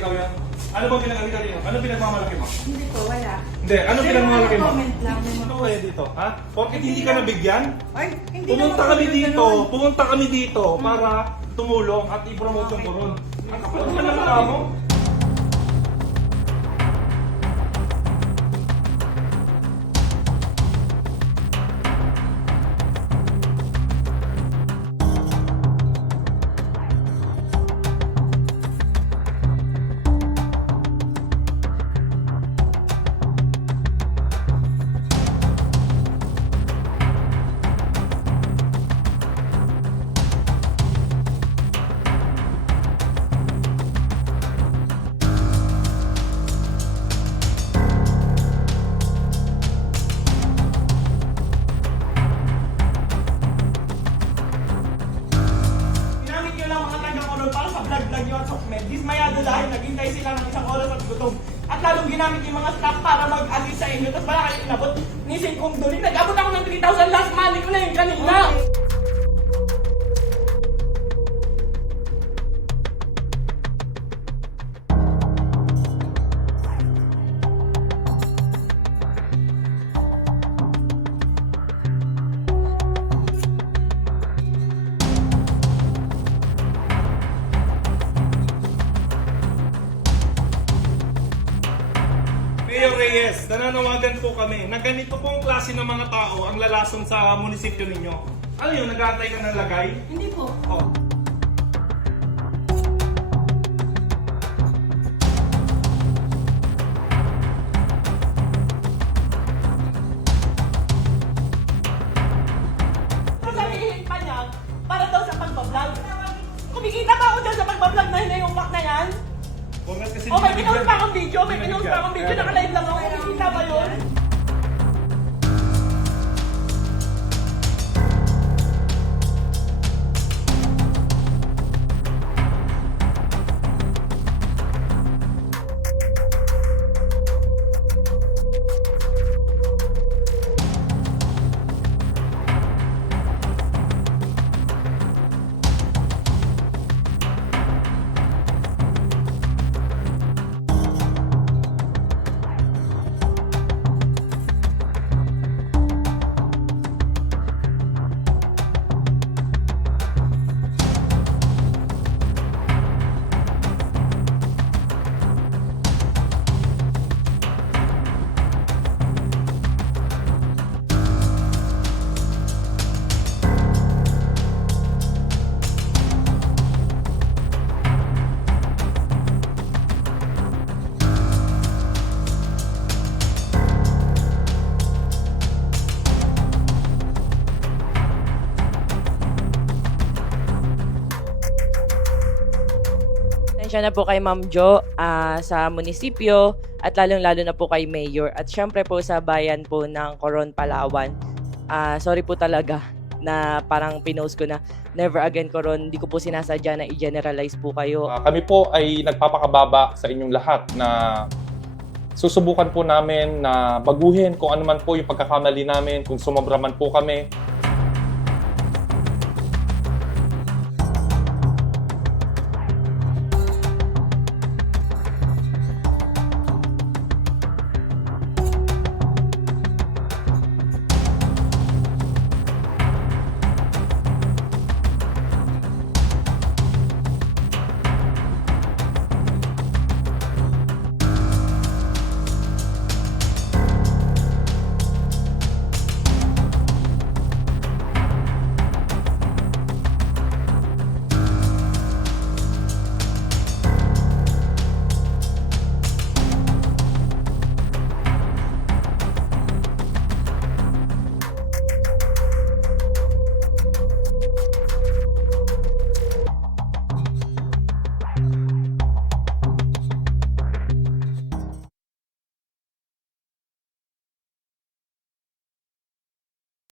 ikaw yan? Ano bang pinag-alika mo? Ano pinagmamalaki mo? Hindi po, wala. Hindi, ano pinagmamalaki mo? comment lang, may mga- Ano kaya dito? Ha? Porkit hindi ka nabigyan? Ay, hindi Pumunta naman kami po dito, ganun. pumunta kami dito para tumulong at i-promote yung koron. Ang kapal naman ng mukha ng isang oras at gutom. At lalong ginamit yung mga staff para mag-assist sa inyo. Tapos wala kayo inabot. Nising kong duli. Nag-abot ako ng 3,000 last money ko na yun kanina. Mayor Reyes, nananawagan po kami na ganito pong klase ng mga tao ang lalason sa munisipyo ninyo. Ano yun, nag-aantay ka ng lagay? Hindi po. Oh. Tapos sabihin pa niya, para daw sa pagbablog. Kumikita pa ako dyan sa pagbablog na hinayumpak na yan. Bakit kasi Oh, may pinost nabigyan? pa akong video. May pinost pa akong video. Naka-live lang ako. Pasensya na po kay Ma'am Jo ah, sa munisipyo at lalong-lalo na po kay Mayor at syempre po sa bayan po ng Coron, Palawan. Ah, sorry po talaga na parang pinost ko na never again Coron. Hindi ko po sinasadya na i-generalize po kayo. Ah, kami po ay nagpapakababa sa inyong lahat na susubukan po namin na baguhin kung ano man po yung pagkakamali namin, kung sumobra man po kami.